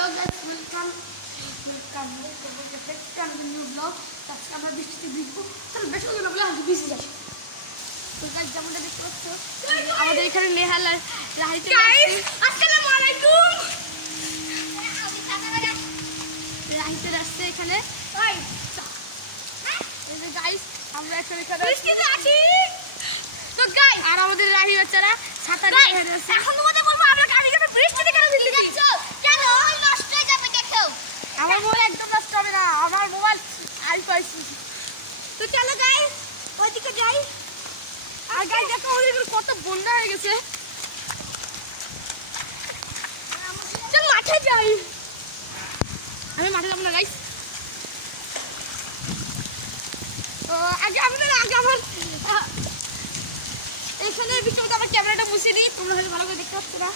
Hello guys, welcome to new blog. আজকে আমরা বৃষ্টিতে ভিজবো, কারণ বেশি হয়ে গেলে আজকে ভিজে যাই। তো গাইস, যেমনটা দেখতে পাচ্ছ, আমাদের এখানে নেহাল আর রাহিতে আসসালামু আলাইকুম। রাহিতে আসছে এখানে। গাইস, আমরা এখন এখানে বৃষ্টিতে আছি। তো গাইস, আর আমাদের রাহি বাচ্চারা ছাতা নিয়ে আছে। এখন তোমাদের বলবো আমরা গাড়িতে বৃষ্টিতে কেন ভিজছি? কেন নষ্ট হয়ে যাবে দেখো। আমার মোবাইল একদম নষ্ট হবে না, আমার মোবাইল আইফোন। তো চলো গাইস, ওইদিকে যাই। আর গাইস দেখো, ওইদিকে কত বন্যা হয়ে গেছে। চল মাঠে যাই। আমি মাঠে যাবো না গাইস। আগে আমার এখানে ভিতরে আমার ক্যামেরাটা মুছে দিই, তোমরা হয়তো ভালো করে দেখতে পাচ্ছ না।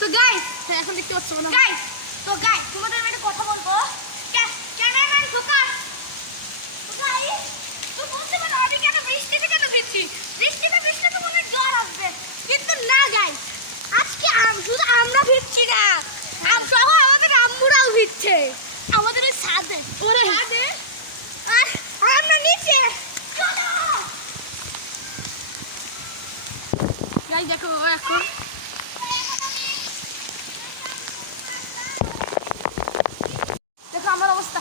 তো গাইস, এখন দেখতে পাচ্ছ না গাইস। তো গাইস, তোমাদের আমি একটা কথা বলবো। Cameraman focus. তো গাইস, তো বলতে পারো আমি কেন বৃষ্টিতে কেন ভিজছি? বৃষ্টিতে ভিজলে তো মনে জ্বর আসবে, কিন্তু না গাইস, আজকে শুধু আমরা ভিজছি না, সহ আমাদের আম্মুরাও ভিজছে। আমাদের ওই ছাদে, ওরে ছাদে, আর আমরা নিচে। চলো গাইস, দেখো এখন দেখো আমার অবস্থা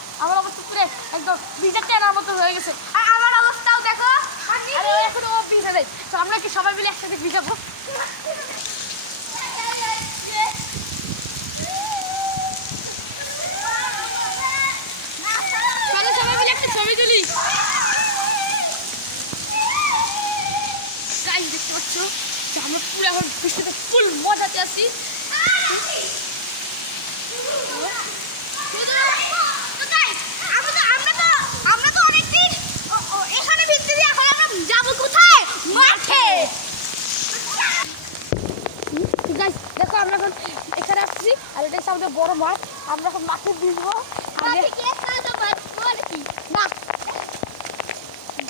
পুরো একদম ভিজে টেনার মতো হয়ে গেছে। আর আমার অবস্থাও দেখো, আর এখন ও ভিজে যায়। তো আমরা কি সবাই মিলে একসাথে ভিজাবো? চলো সবাই মিলে একটা ছবি তুলি। গাইস, দেখতে পাচ্ছ যে আমরা পুরো এখন বৃষ্টিতে ফুল মজাতে আছি। আমরা তো অনেকদিন এখানে ভিজতে দিয়ে, এখন আমরা যাবো কোথায়? মাঠে। গাইস দেখো, আমরা এখন এখানে আসছি, আর এটা হচ্ছে আমাদের বড় মাঠ। আমরা এখন মাঠে ভিজবো।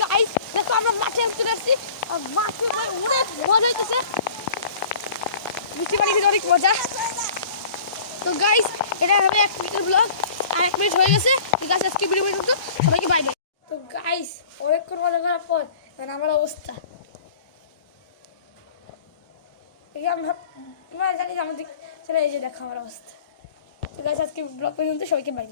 গাইস দেখো, আমরা মাঠে চলে আসছি, আর মাঠে অনেক মজা হইতেছে। বৃষ্টি পানি খেতে অনেক মজা। তো গাইস, এটা হবে 1 মিনিটের ব্লগ, আর 1 মিনিট হয়ে গেছে। ঠিক আছে, আজকে ভিডিও পর্যন্ত, সবাইকে বাই বাই। তো গাইস, অনেকক্ষণ মজা করার পর মানে আমার অবস্থা আমরা জানি যে আমাদের চলে, এই যে দেখো আমার অবস্থা। তো গাইস, আজকে ব্লগ পর্যন্ত, সবাইকে বাই।